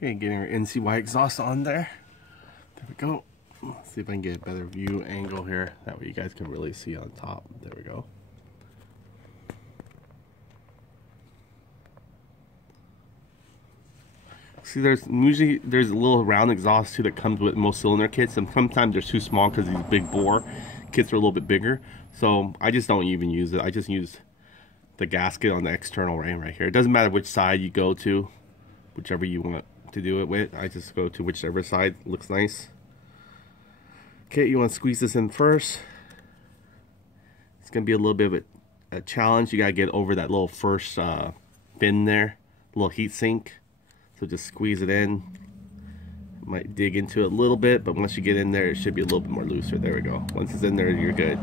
Okay, getting our NCY exhaust on there. There we go. Let's see if I can get a better view angle here. That way you guys can really see on top. There we go. See, there's a little round exhaust too that comes with most cylinder kits, and sometimes they're too small because these big bore kits are a little bit bigger. So I just don't even use it. I just use the gasket on the external ring right here. It doesn't matter which side you go to, whichever you want to do it with. I just go to whichever side looks nice. Okay, you want to squeeze this in first. It's going to be a little bit of a challenge. You got to get over that little first fin there, little heat sink. So just squeeze it in. Might dig into it a little bit, but once you get in there, it should be a little bit more looser. There we go. Once it's in there, you're good.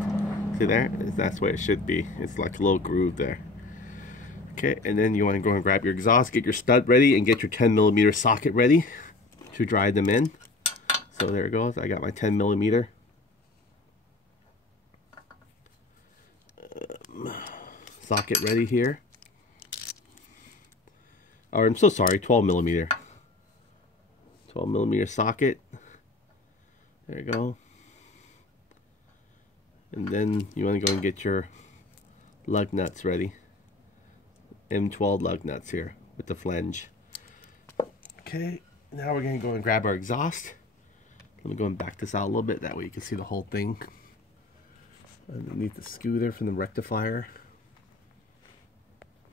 See there? That's the way it should be. It's like a little groove there. Okay, and then you want to go and grab your exhaust, get your stud ready, and get your 10mm socket ready to drive them in. So there it goes. I got my 10mm. Socket ready here. Or I'm so sorry, 12mm. 12mm socket. There you go. And then you want to go and get your lug nuts ready. M12 lug nuts here with the flange. Okay, now we're going to go and grab our exhaust. Let me go and back this out a little bit, that way you can see the whole thing. Underneath the scooter from the rectifier.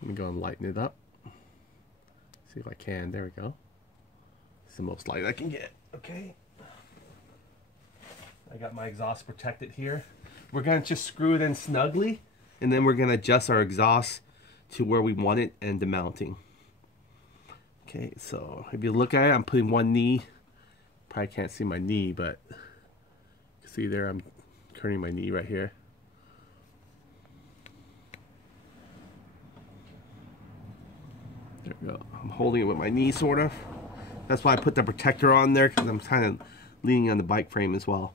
Let me go and lighten it up. See if I can. There we go. It's the most light I can get. Okay. I got my exhaust protected here. We're going to just screw it in snugly, and then we're going to adjust our exhaust to where we want it and the mounting. Okay, so if you look at it, I'm putting one knee. Probably can't see my knee, but you can see there I'm turning my knee right here. There we go. I'm holding it with my knee, sort of. That's why I put the protector on there, because I'm kind of leaning on the bike frame as well.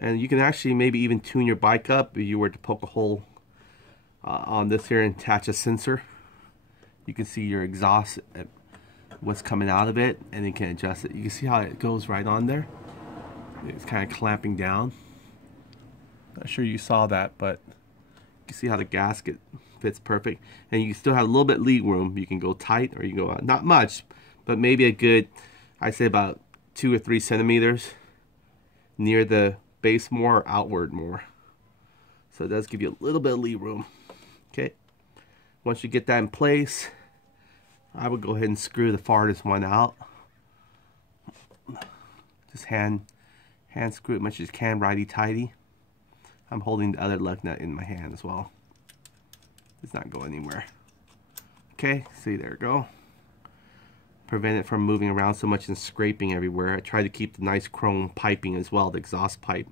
And you can actually maybe even tune your bike up if you were to poke a hole on this here and attach a sensor. You can see your exhaust, what's coming out of it, and you can adjust it. You can see how it goes right on there. It's kind of clamping down. Not sure you saw that, but you can see how the gasket fits perfect, and you still have a little bit lead room. You can go tight or you can go out. Not much, but maybe a good, I'd say about 2 or 3 centimeters near the base more or outward more. So it does give you a little bit of lead room. Okay, once you get that in place, I would go ahead and screw the farthest one out. Just hand screw it as much as you can, righty tighty. I'm holding the other lug nut in my hand as well. It's not going anywhere. Okay, see, there we go. Prevent it from moving around so much and scraping everywhere. I try to keep the nice chrome piping as well, the exhaust pipe.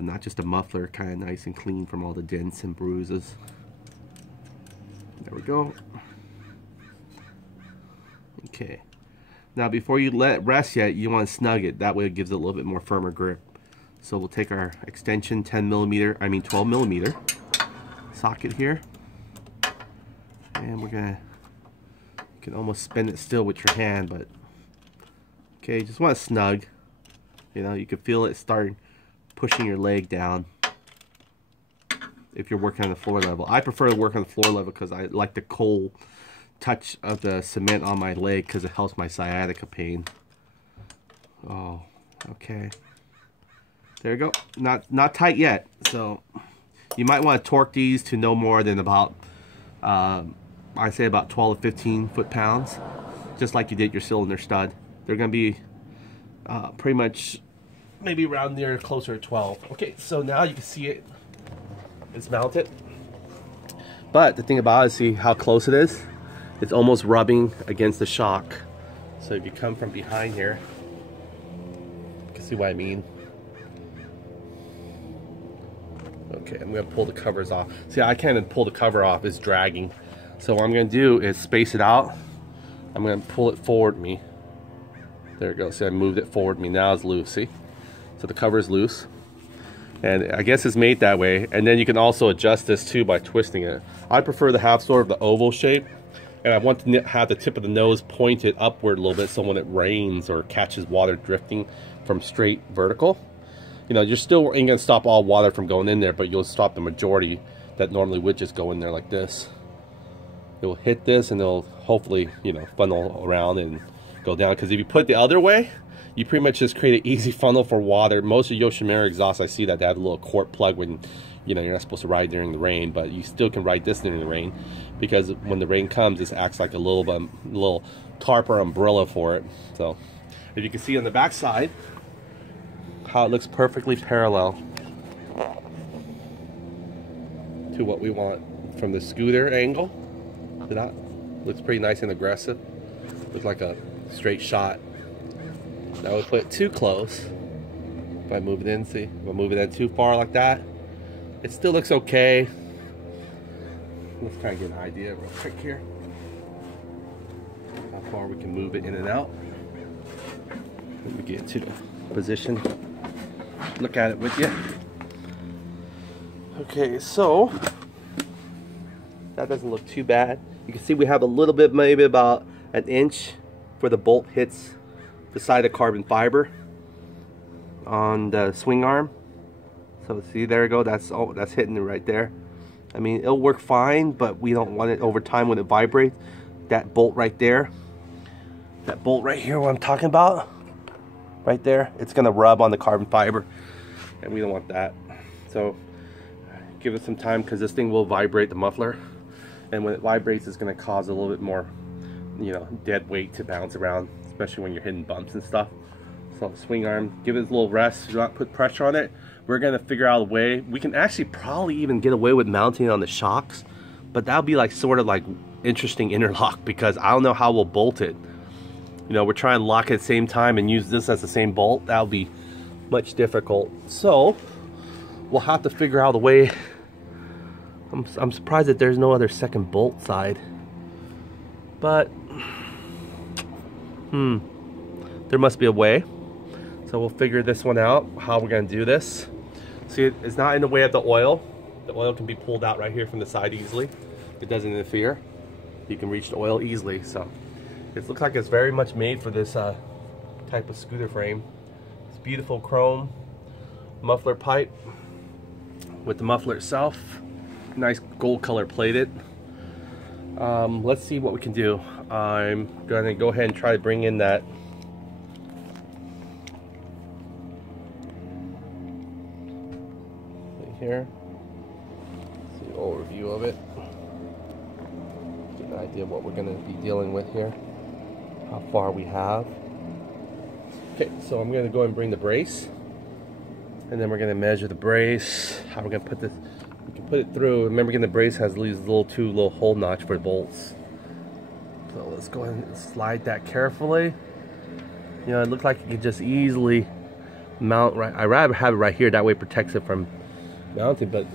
Not just a muffler, kind of nice and clean from all the dents and bruises. There we go. Okay. Now before you let it rest yet, you want to snug it. That way it gives it a little bit more firmer grip. So we'll take our extension 12mm socket here. And we're gonna, you can almost spin it still with your hand, but okay, just want to snug. You know, you can feel it start pushing your leg down if you're working on the floor level. I prefer to work on the floor level because I like the cold touch of the cement on my leg because it helps my sciatica pain. Oh, okay. There you go. Not tight yet, so you might want to torque these to no more than about I say about 12 to 15 foot-pounds, just like you did your cylinder stud. They're going to be pretty much maybe around there, closer to 12. Okay, so now you can see it. It's mounted. But the thing about it, see how close it is? It's almost rubbing against the shock. So if you come from behind here, you can see what I mean. Okay, I'm going to pull the covers off. See, I can't even pull the cover off. It's dragging. So what I'm going to do is space it out. I'm going to pull it forward me. There it goes. See, I moved it forward me. Now it's loose. See? So the cover is loose. And I guess it's made that way. And then you can also adjust this too by twisting it. I prefer to have sort of the oval shape. And I want to have the tip of the nose pointed upward a little bit, so when it rains or catches water drifting from straight vertical, you know, you're still ain't gonna stop all water from going in there, but you'll stop the majority that normally would just go in there like this. It will hit this and it'll hopefully, you know, funnel around and go down. Because if you put it the other way, you pretty much just create an easy funnel for water. Most of Yoshimura exhausts, I see that they have a little quart plug when, you know, you're not supposed to ride during the rain, but you still can ride this during the rain, because when the rain comes, this acts like a little tarp or umbrella for it. So if you can see on the back side how it looks perfectly parallel to what we want from the scooter angle. That looks pretty nice and aggressive. Looks like a straight shot. Now we put it too close. If I move it in, see, if I move it in too far like that, it still looks okay. Let's kind of get an idea real quick here how far we can move it in and out. Let me get to the position. Look at it with you. Okay, so that doesn't look too bad. You can see we have a little bit, maybe about an inch where the bolt hits the side of carbon fiber on the swing arm. So see, there you go, that's hitting it right there. I mean, it'll work fine, but we don't want it over time when it vibrates. That bolt right there, that bolt right here, what I'm talking about, right there, it's gonna rub on the carbon fiber, and we don't want that. So give it some time, because this thing will vibrate the muffler, and when it vibrates, it's going to cause a little bit more, you know, dead weight to bounce around, especially when you're hitting bumps and stuff. So swing arm, give it a little rest, do not put pressure on it. We're going to figure out a way. We can actually probably even get away with mounting it on the shocks, but that'll be like sort of like interesting interlock, because I don't know how we'll bolt it. You know, we're trying to lock it at the same time and use this as the same bolt. That'll be much difficult. So we'll have to figure out a way. I'm surprised that there's no other second bolt side, but there must be a way. So we'll figure this one out, how we're going to do this. See, it's not in the way of the oil. The oil can be pulled out right here from the side easily. It doesn't interfere. You can reach the oil easily. So it looks like it's very much made for this type of scooter frame. It's beautiful chrome muffler pipe with the muffler itself. Nice gold color plated. Let's see what we can do. I'm gonna go ahead and try to bring in that right here. See an overview of it. Get an idea of what we're gonna be dealing with here. How far we have. Okay, so I'm gonna go and bring the brace, and then we're gonna measure the brace. How we're gonna put this. We can put it through. Remember, again, the brace has these two little hole notch for bolts. So let's go ahead and slide that carefully. You know, it looks like you could just easily mount right. I'd rather have it right here. That way it protects it from mounting. But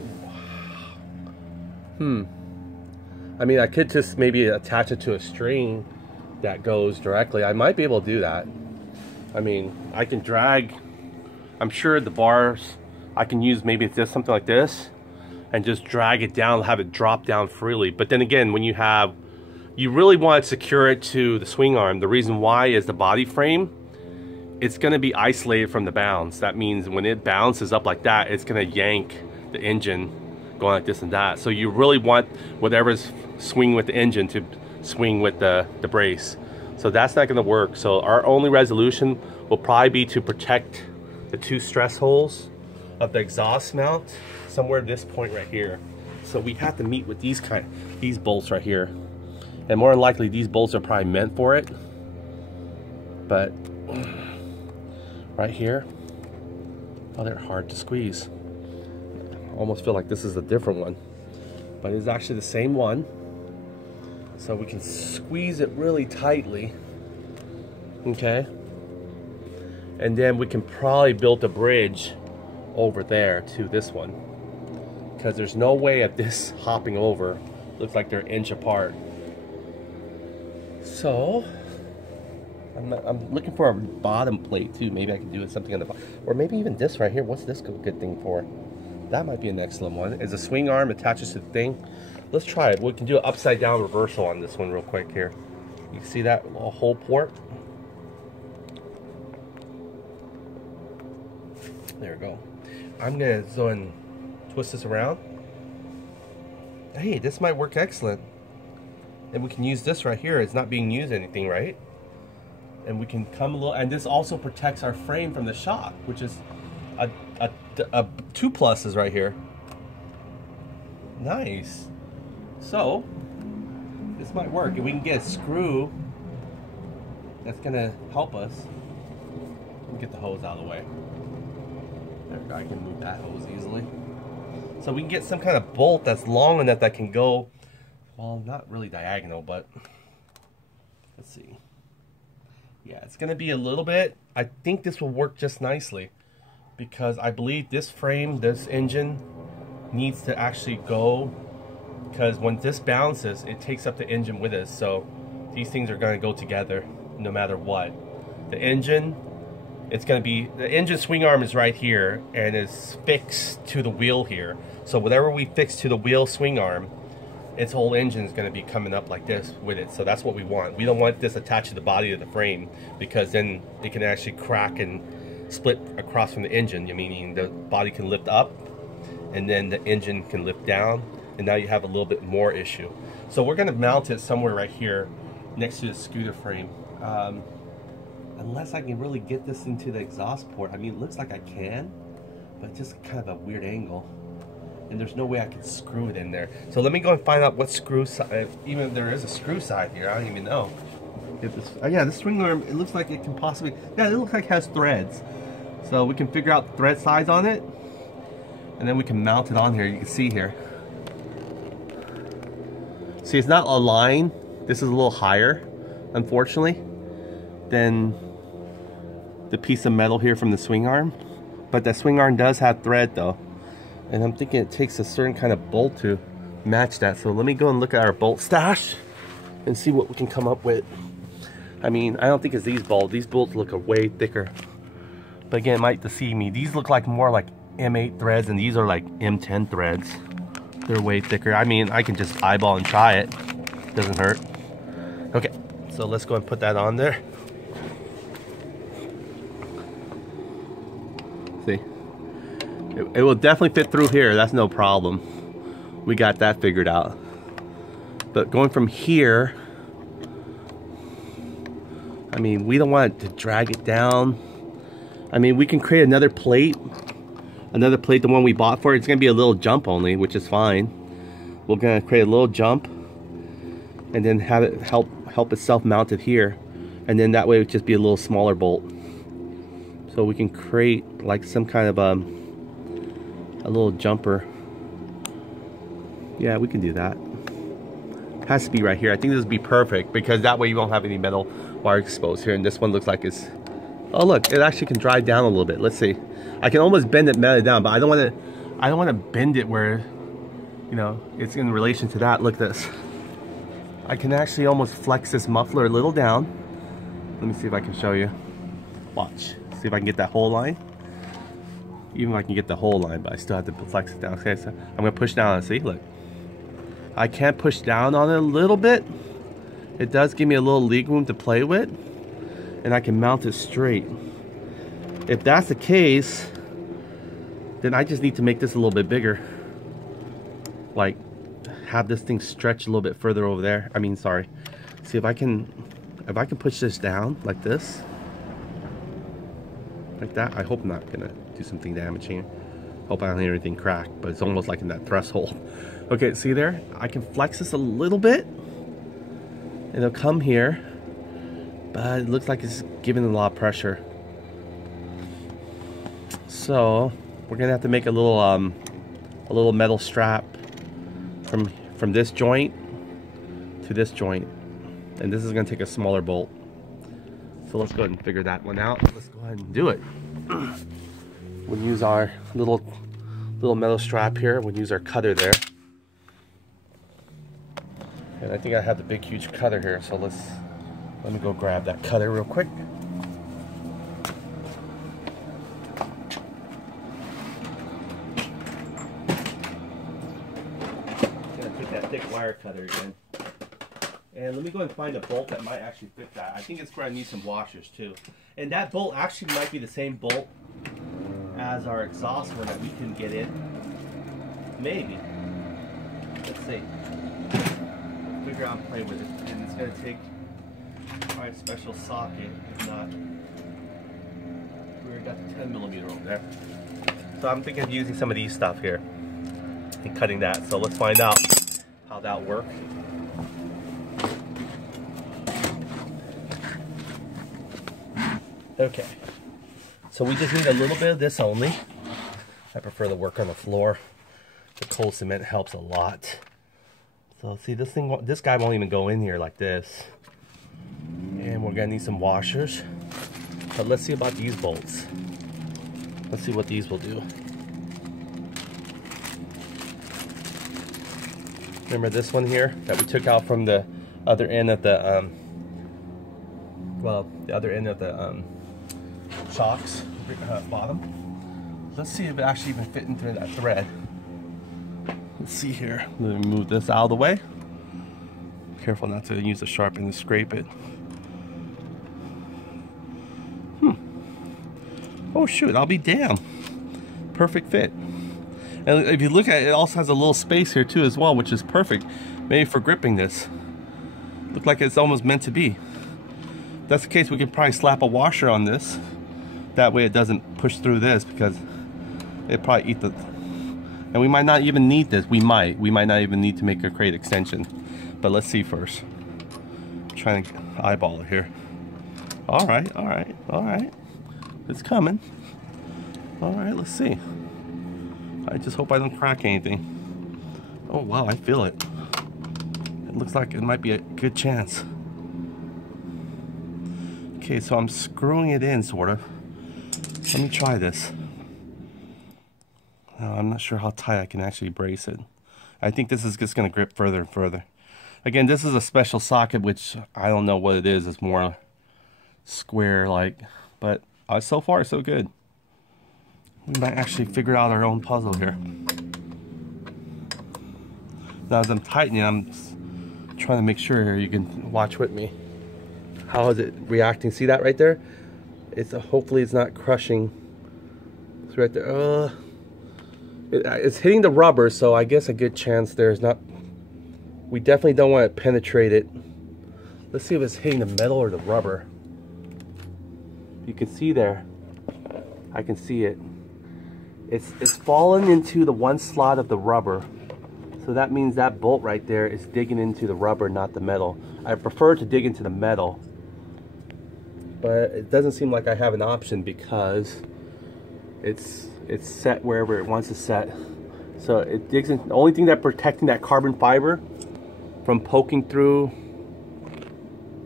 I mean, I could just maybe attach it to a string that goes directly. I might be able to do that. I mean, I can drag. I'm sure the bars I can use. Maybe it's just something like this, and just drag it down, have it drop down freely. But then again, when you really want to secure it to the swing arm. The reason why is the body frame, it's going to be isolated from the bounce. That means when it bounces up like that, it's going to yank the engine going like this and that. So you really want whatever's swinging with the engine to swing with the brace. So that's not going to work. So our only resolution will probably be to protect the two stress holes of the exhaust mount somewhere at this point right here. So we have to meet with these bolts right here, and more than likely these bolts are probably meant for it, but right here, oh, they're hard to squeeze. I almost feel like this is a different one, but it's actually the same one. So we can squeeze it really tightly, okay, and then we can probably build a bridge over there to this one, because there's no way of this hopping over. Looks like they're an inch apart. So I'm looking for a bottom plate too. Maybe I can do something on the bottom, or maybe even this right here. What's this good thing for? That might be an excellent one. Is a swing arm attaches to the thing. Let's try it. We can do an upside down reversal on this one real quick here. You see that little hole port? There we go. I'm gonna go and twist this around. Hey, this might work excellent. And we can use this right here. It's not being used anything, right? And we can come a little, and this also protects our frame from the shock, which is a 2 pluses right here. Nice. So this might work, and we can get a screw that's gonna help us. We'll get the hose out of the way. There we go. I can move that hose easily. So we can get some kind of bolt that's long enough that can go, well, not really diagonal, but let's see. Yeah, it's gonna be a little bit. I think this will work just nicely because I believe this frame, this engine needs to actually go, because when this bounces, it takes up the engine with it. So these things are gonna go together no matter what. The engine, it's gonna be, the engine swing arm is right here and is fixed to the wheel here. So whatever we fix to the wheel swing arm, its whole engine is going to be coming up like this with it. So that's what we want. We don't want this attached to the body of the frame, because then it can actually crack and split across from the engine, meaning the body can lift up and then the engine can lift down, and now you have a little bit more issue. So we're going to mount it somewhere right here next to the scooter frame. Unless I can really get this into the exhaust port. I mean, it looks like I can, but it's just kind of a weird angle. And there's no way I can screw it in there. So let me go and find out what screw side, even if there is a screw side here, I don't even know. If this, yeah, the swing arm, it looks like it can possibly, yeah, it looks like it has threads. So we can figure out the thread size on it, and then we can mount it on here. You can see here. See, it's not aligned. This is a little higher, unfortunately, than the piece of metal here from the swing arm. But that swing arm does have thread though. And I'm thinking it takes a certain kind of bolt to match that. So let me go and look at our bolt stash and see what we can come up with. I mean, I don't think it's these bolts. These bolts look way thicker. But again, it might deceive me. These look like more like M8 threads, and these are like M10 threads. They're way thicker. I mean, I can just eyeball and try it. Doesn't hurt. Okay, so let's go and put that on there. See? It will definitely fit through here. That's no problem. We got that figured out. But going from here, I mean, we don't want it to drag it down. I mean, we can create another plate. Another plate, the one we bought for it. It's going to be a little jump only, which is fine. We're going to create a little jump and then have it help itself mounted here. And then that way it would just be a little smaller bolt. So we can create like some kind of a little jumper. Yeah, we can do that. Has to be right here. I think this would be perfect, because that way you won't have any metal wire exposed here. And this one looks like it's, oh look, it actually can dry down a little bit. Let's see. I can almost bend it, melt it down, but I don't want to bend it where, you know, it's in relation to that. Look at this. I can actually almost flex this muffler a little down. Let me see if I can show you. Watch. See if I can get that whole line. Even if I can get the whole line, but I still have to flex it down. Okay, so I'm gonna push down and see, look. I can push down on it a little bit. It does give me a little leg room to play with, and I can mount it straight. If that's the case, then I just need to make this a little bit bigger. Like, have this thing stretch a little bit further over there. I mean, sorry. See if I can push this down like this. Like that. I hope I'm not gonna do something damaging. Hope I don't hear anything crack, but it's almost like in that threshold. Okay, see there? I can flex this a little bit. It'll come here, but it looks like it's giving a lot of pressure. So we're gonna have to make a little metal strap from this joint to this joint, and this is gonna take a smaller bolt. So let's go ahead and figure that one out. Let's go ahead and do it. We'll use our little metal strap here. We'll use our cutter there. And I think I have the big huge cutter here, so let me go grab that cutter real quick. Gotta take that thick wire cutter again. And let me go and find a bolt that might actually fit that. I think it's where I need some washers too. And that bolt actually might be the same bolt as our exhaust one that we can get in. Maybe. Let's see. Figure out and play with it. And it's going to take probably a special socket. If not, we already got the 10mm over there. So I'm thinking of using some of these stuff here and cutting that. So let's find out how that works. Okay, so we just need a little bit of this only. I prefer to work on the floor. The cold cement helps a lot. So see, this guy won't even go in here like this. And we're gonna need some washers. But let's see about these bolts. Let's see what these will do. Remember this one here that we took out from the other end of the shocks, bottom. Let's see if it actually even fit into that thread. Let's see here. Let me move this out of the way. Careful not to use the sharp end to scrape it. Oh shoot, I'll be damned. Perfect fit. And if you look at it, it also has a little space here too as well, which is perfect. Maybe for gripping this. Look like it's almost meant to be. If that's the case, we could probably slap a washer on this. That way it doesn't push through this, because it probably eat the... And we might not even need this. We might not even need to make a crate extension. But let's see first. I'm trying to eyeball it here. All right. It's coming. All right, let's see. I just hope I don't crack anything. Oh wow, I feel it. It looks like it might be a good chance. Okay, so I'm screwing it in, sort of. Let me try this. I'm not sure how tight I can actually brace it. I think this is just going to grip further and further. Again, this is a special socket, which I don't know what it is. It's more square like, but so far so good. We might actually figure out our own puzzle here. Now as I'm tightening, I'm trying to make sure here, you can watch with me. How is it reacting? See that right there? Hopefully it's not crushing. It's right there. It's hitting the rubber, so I guess a good chance there's not. We definitely don't want to penetrate it. Let's see if it's hitting the metal or the rubber. You can see there. I can see it. It's fallen into the one slot of the rubber. So that means that bolt right there is digging into the rubber, not the metal. I prefer to dig into the metal, but it doesn't seem like I have an option because it's set wherever it wants to set. So it digs in. The only thing that's protecting that carbon fiber from poking through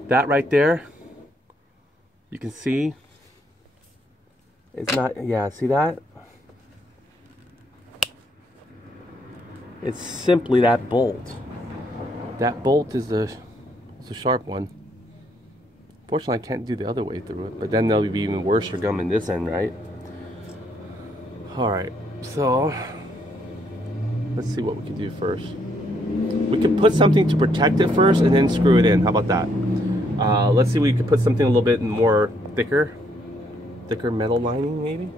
that right there, you can see it's not. Yeah, see that? It's simply that bolt. That bolt is the sharp one. Fortunately, I can't do the other way through it, but then that'll be even worse for gumming this end, right? All right, so let's see what we can do first. We could put something to protect it first and then screw it in. How about that? Let's see, we could put something a little bit more thicker metal lining maybe.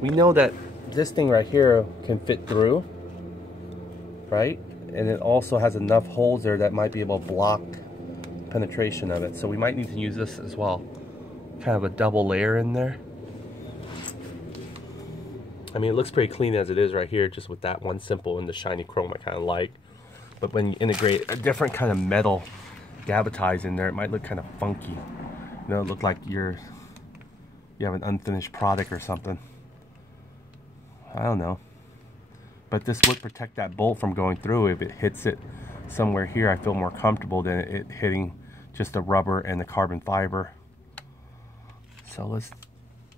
We know that this thing right here can fit through, right? And it also has enough holes there that might be able to block penetration of it. So we might need to use this as well. Kind of a double layer in there. I mean, it looks pretty clean as it is right here, just with that one simple and the shiny chrome I kind of like. But when you integrate a different kind of metal gabatize in there, it might look kind of funky. You know, it look like you have an unfinished product or something. I don't know. But this would protect that bolt from going through. If it hits it somewhere here, I feel more comfortable than it hitting just the rubber and the carbon fiber. So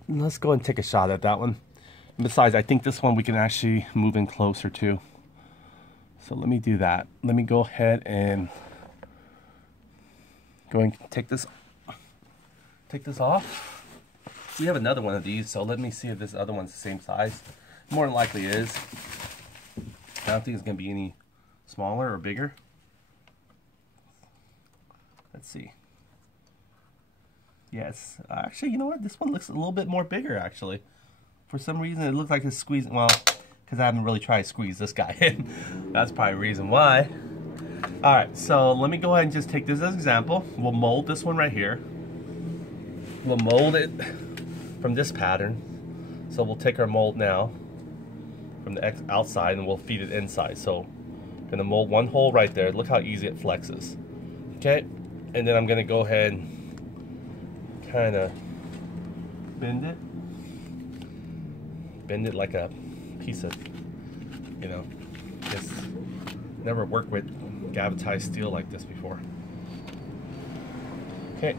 let's go and take a shot at that one. And besides, I think this one we can actually move in closer to. So let me do that. Let me go ahead and take this off. We have another one of these, so let me see if this other one's the same size. More than likely is. I don't think it's going to be any smaller or bigger? Let's see. Yes, actually, you know what? This one looks a little bit more bigger, actually. For some reason, it looks like it's squeezing. Well, because I haven't really tried to squeeze this guy in. That's probably the reason why. All right, so let me go ahead and just take this as an example. We'll mold this one right here. We'll mold it from this pattern. So we'll take our mold now from the outside and we'll feed it inside. So I'm gonna mold one hole right there. Look how easy it flexes. Okay, and then I'm gonna go ahead and kind of bend it like a piece of, you know, just never worked with galvanized steel like this before. Okay,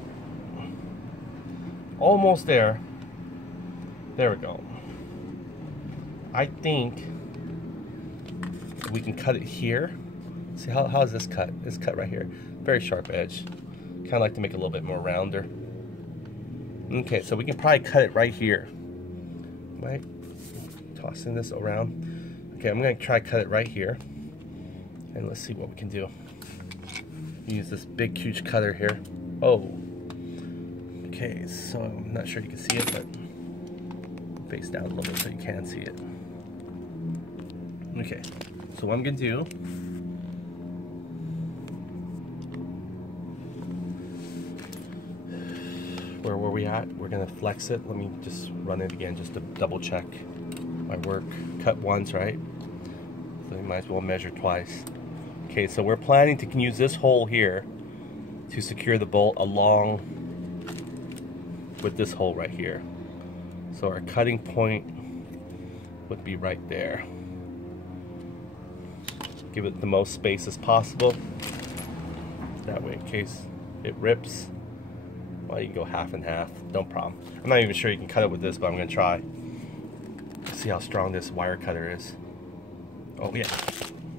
almost there. There we go. I think we can cut it here. See how is this cut? It's cut right here. Very sharp edge. Kind of like to make it a little bit more rounder. Okay, so we can probably cut it right here. Right? Tossing this around. Okay, I'm gonna try to cut it right here. And let's see what we can do. Use this big, huge cutter here. Oh. Okay, so I'm not sure you can see it, but face down a little bit so you can see it. Okay, so what I'm gonna do, where were we at? We're gonna flex it. Let me just run it again just to double check my work. Cut once, right? So you might as well measure twice. Okay, so we're planning to use this hole here to secure the bolt along with this hole right here. So our cutting point would be right there. Give it the most space as possible. That way, in case it rips, well, you can go half and half, no problem. I'm not even sure you can cut it with this, but I'm gonna try. See how strong this wire cutter is. Oh yeah,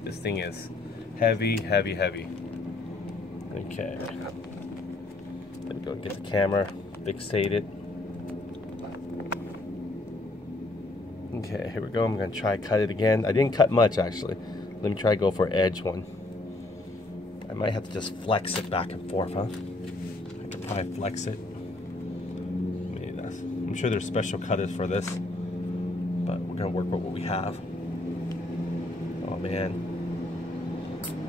this thing is heavy, heavy, heavy. Okay, let me go get the camera, fixate it. Okay, here we go. I'm gonna try cut it again. I didn't cut much actually. Let me try to go for edge one. I might have to just flex it back and forth, huh? I could probably flex it. Maybe that's, I'm sure there's special cutters for this, but we're gonna work with what we have. Oh man.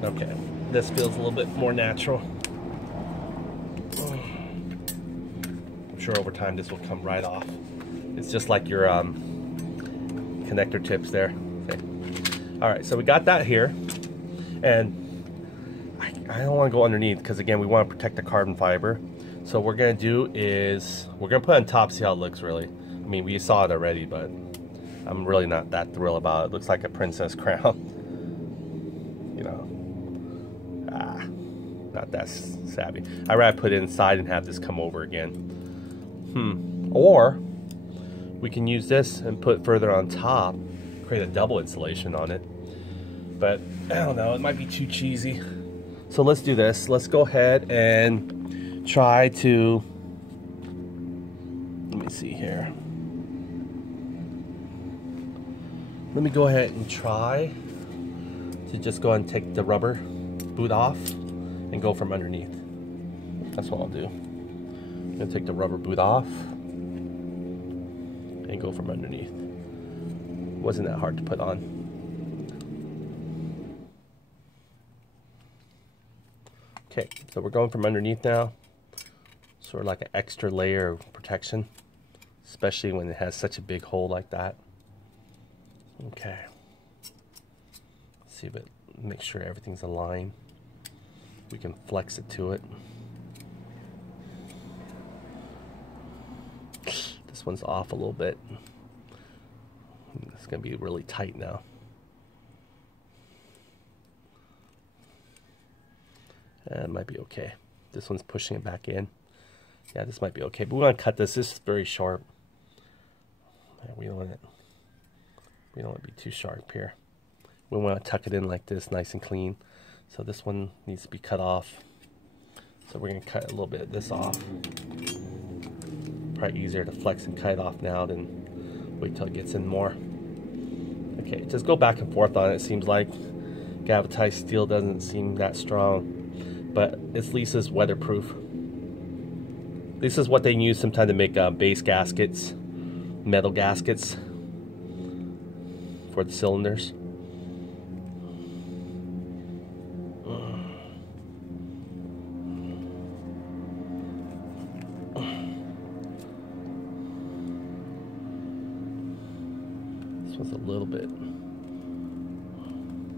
Okay, this feels a little bit more natural. I'm sure over time this will come right off. It's just like your connector tips there. Okay. All right, so we got that here, and I don't want to go underneath because again we want to protect the carbon fiber. So what we're gonna do is we're gonna put it on top, see how it looks really. I mean, we saw it already, but I'm really not that thrilled about it. It looks like a princess crown. You know, not that savvy. I'd rather put it inside and have this come over again. Or we can use this and put it further on top, create a double insulation on it. But I don't know, it might be too cheesy. So let's do this. Let's go ahead and try to, let me see here. Let me go ahead and try to just go ahead and take the rubber boot off and go from underneath. That's what I'll do. I'm gonna take the rubber boot off and go from underneath. Wasn't that hard to put on. Okay, so we're going from underneath now. Sort of like an extra layer of protection, especially when it has such a big hole like that. Okay. See if it, make sure everything's aligned. We can flex it to it. This one's off a little bit. It's gonna be really tight now. It might be okay. This one's pushing it back in. Yeah, this might be okay, but we want to cut this. This is very sharp. We don't want it. We don't want to be too sharp here. We want to tuck it in like this, nice and clean. So this one needs to be cut off. So we're gonna cut a little bit of this off. Probably easier to flex and cut it off now than wait till it gets in more. Okay, just go back and forth on it. It seems like galvanized steel doesn't seem that strong, but at least it's weatherproof. This is what they use sometimes to make base gaskets, metal gaskets for the cylinders. This one's a little bit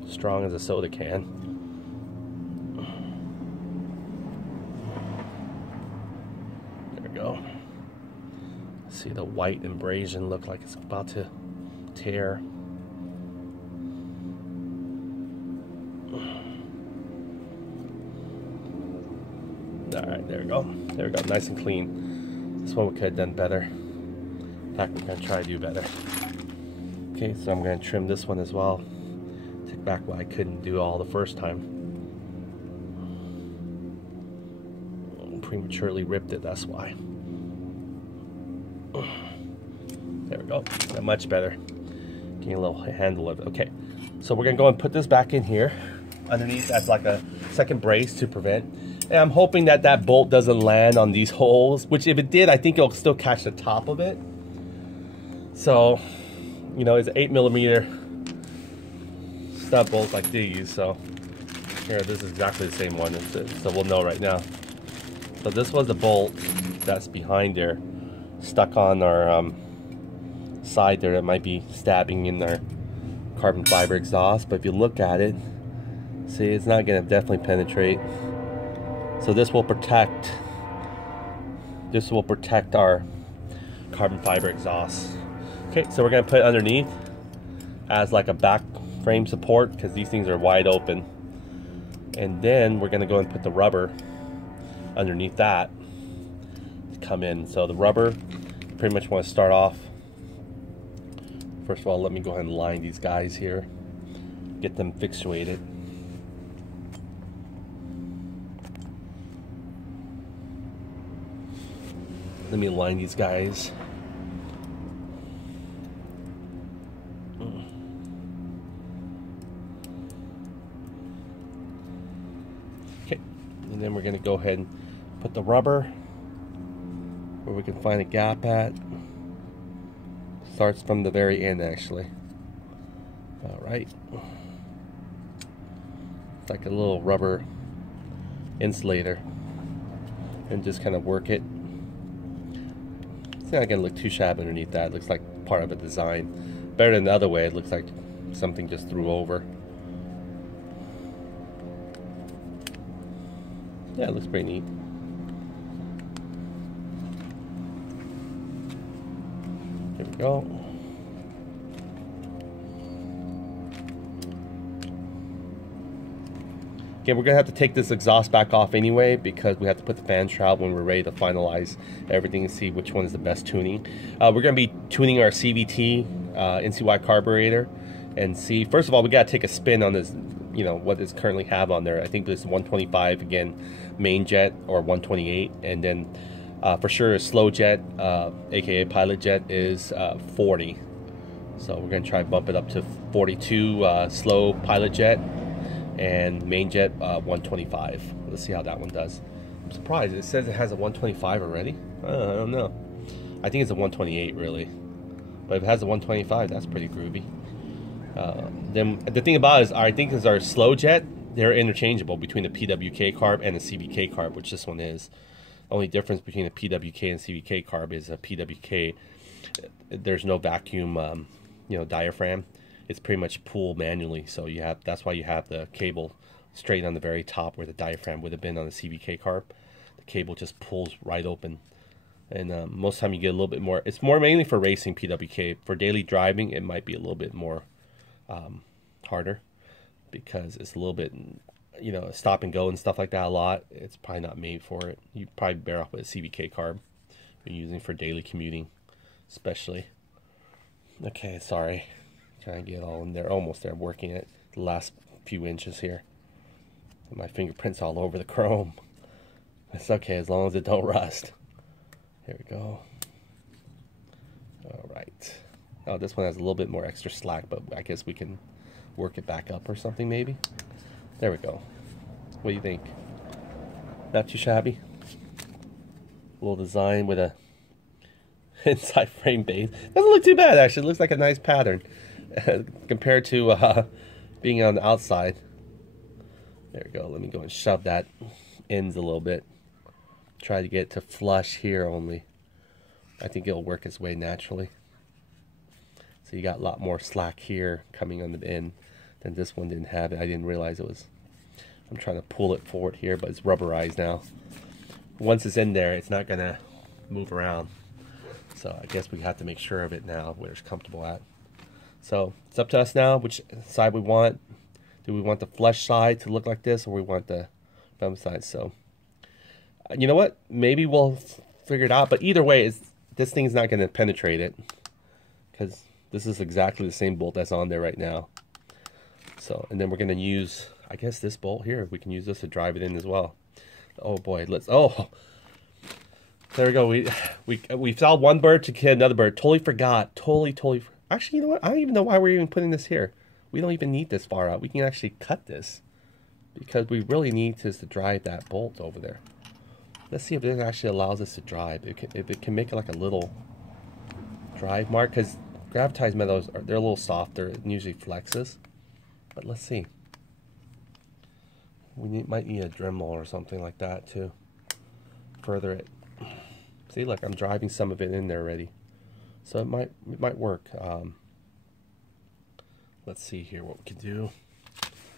strong as a soda can. There we go. See the white abrasion look like it's about to tear. Alright, there we go. There we go, nice and clean. This one we could have done better. In fact, we're going to try to do better. Okay, so I'm going to trim this one as well. Take back what I couldn't do all the first time. Prematurely ripped it, that's why. There we go, much better. Getting a little handle of it. Okay, so we're going to go and put this back in here underneath as like a second brace to prevent. And I'm hoping that that bolt doesn't land on these holes, which if it did, I think it'll still catch the top of it. So, you know, it's an 8mm stud bolt like these. So here, this is exactly the same one. So we'll know right now. So this was the bolt that's behind there, stuck on our side there that might be stabbing in our carbon fiber exhaust. But if you look at it, see, it's not going to definitely penetrate. So this will protect our carbon fiber exhaust. Okay, so we're going to put it underneath as like a back frame support because these things are wide open. And then we're going to go and put the rubber underneath that to come in. So the rubber, pretty much want to start off. First of all, let me go ahead and line these guys here, get them fixated. Let me line these guys. Okay, and then we're going to go ahead and put the rubber where we can find a gap at. Starts from the very end, actually. All right. It's like a little rubber insulator, and just kind of work it. It's not gonna look too shabby underneath that. It looks like part of a design. Better than the other way. It looks like something just threw over. Yeah, it looks pretty neat. Here we go. Okay, we're gonna have to take this exhaust back off anyway because we have to put the fan shroud when we're ready to finalize everything and see which one is the best tuning. We're gonna be tuning our CVT NCY carburetor and see. First of all, we gotta take a spin on this. You know what is currently have on there. I think this is 125 again, main jet, or 128, and then for sure a slow jet, aka pilot jet, is 40. So we're gonna try to bump it up to 42 slow pilot jet. And main jet 125. Let's see how that one does. I'm surprised it says it has a 125 already. I don't know. I think it's a 128 really, but if it has a 125, that's pretty groovy. Then the thing about it is, I think is our slow jet, they're interchangeable between the PWK carb and the CVK carb, which this one is. Only difference between the PWK and CVK carb is a PWK. There's no vacuum, you know, diaphragm. It's pretty much pulled manually, so you have, that's why you have the cable straight on the very top where the diaphragm would have been on the CVK carb. The cable just pulls right open, and most time you get a little bit more. It's more mainly for racing PWK. For daily driving, it might be a little bit more harder because it's a little bit, you know, stop and go and stuff like that a lot. It's probably not made for it. You probably bear off with a CVK carb you're using for daily commuting, especially. Okay, sorry. Trying to get all in there, almost there, working it the last few inches here. My fingerprints all over the chrome. It's okay as long as it don't rust. Here we go. All right. Oh, this one has a little bit more extra slack, but I guess we can work it back up or something maybe. There we go. What do you think? Not too shabby. A little design with a inside frame base. Doesn't look too bad actually. It looks like a nice pattern compared to being on the outside. There we go. Let me go and shove that ends a little bit. Try to get it to flush here only. I think it'll work its way naturally. So you got a lot more slack here coming on the end than this one didn't have it. I didn't realize it was. I'm trying to pull it forward here, but it's rubberized now. Once it's in there, it's not gonna move around. So I guess we have to make sure of it now where it's comfortable at. So it's up to us now which side we want. Do we want the flush side to look like this, or we want the bum side? So you know what? Maybe we'll figure it out. But either way, this thing's not going to penetrate it, because this is exactly the same bolt that's on there right now. So, and then we're going to use, I guess, this bolt here. We can use this to drive it in as well. Oh boy, oh, there we go. We saw one bird to kill another bird. Totally forgot. Totally. Actually, you know what? I don't even know why we're even putting this here. We don't even need this far out. We can actually cut this, because we really need this to drive that bolt over there. Let's see if it actually allows us to drive. If it can make it like a little drive mark, because gravitized metals they're a little softer. It usually flexes. But let's see. We might need a Dremel or something like that to further it. See, look, I'm driving some of it in there already, so it might work. Let's see here what we can do.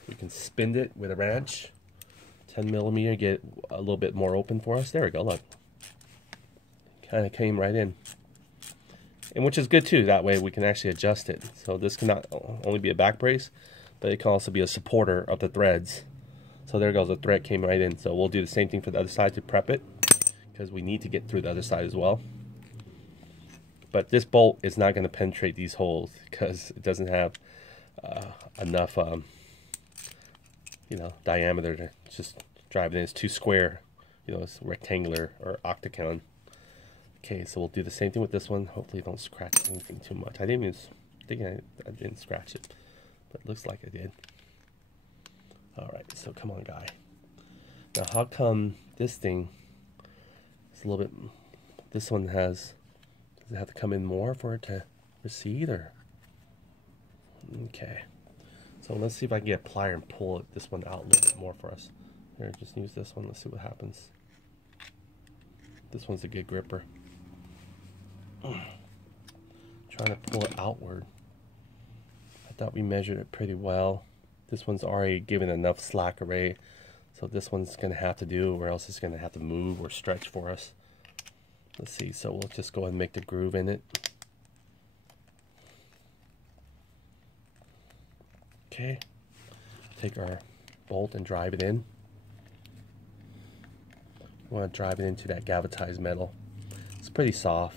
We can spin it with a wrench. 10 millimeter, get a little bit more open for us. There we go, look. Kind of came right in. And which is good too, that way we can actually adjust it. So this can not only be a back brace, but it can also be a supporter of the threads. So there goes, the thread came right in. So we'll do the same thing for the other side to prep it, because we need to get through the other side as well. But this bolt is not going to penetrate these holes, because it doesn't have enough you know, diameter to just drive it in. It's too square, you know, it's rectangular or octagon. Okay, so we'll do the same thing with this one. Hopefully don't scratch anything too much. I didn't even think I didn't scratch it, but it looks like I did. Alright, so come on, guy. Now how come this thing is a little bit, this one does it have to come in more for it to recede, or? Okay. So let's see if I can get a plier and pull this one out a little bit more for us. Here, just use this one. Let's see what happens. This one's a good gripper. Trying to pull it outward. I thought we measured it pretty well. This one's already given enough slack array, so this one's going to have to do, or else it's going to have to move or stretch for us. Let's see. So we'll just go ahead and make the groove in it. Okay, take our bolt and drive it in. We want to drive it into that galvanized metal. It's pretty soft.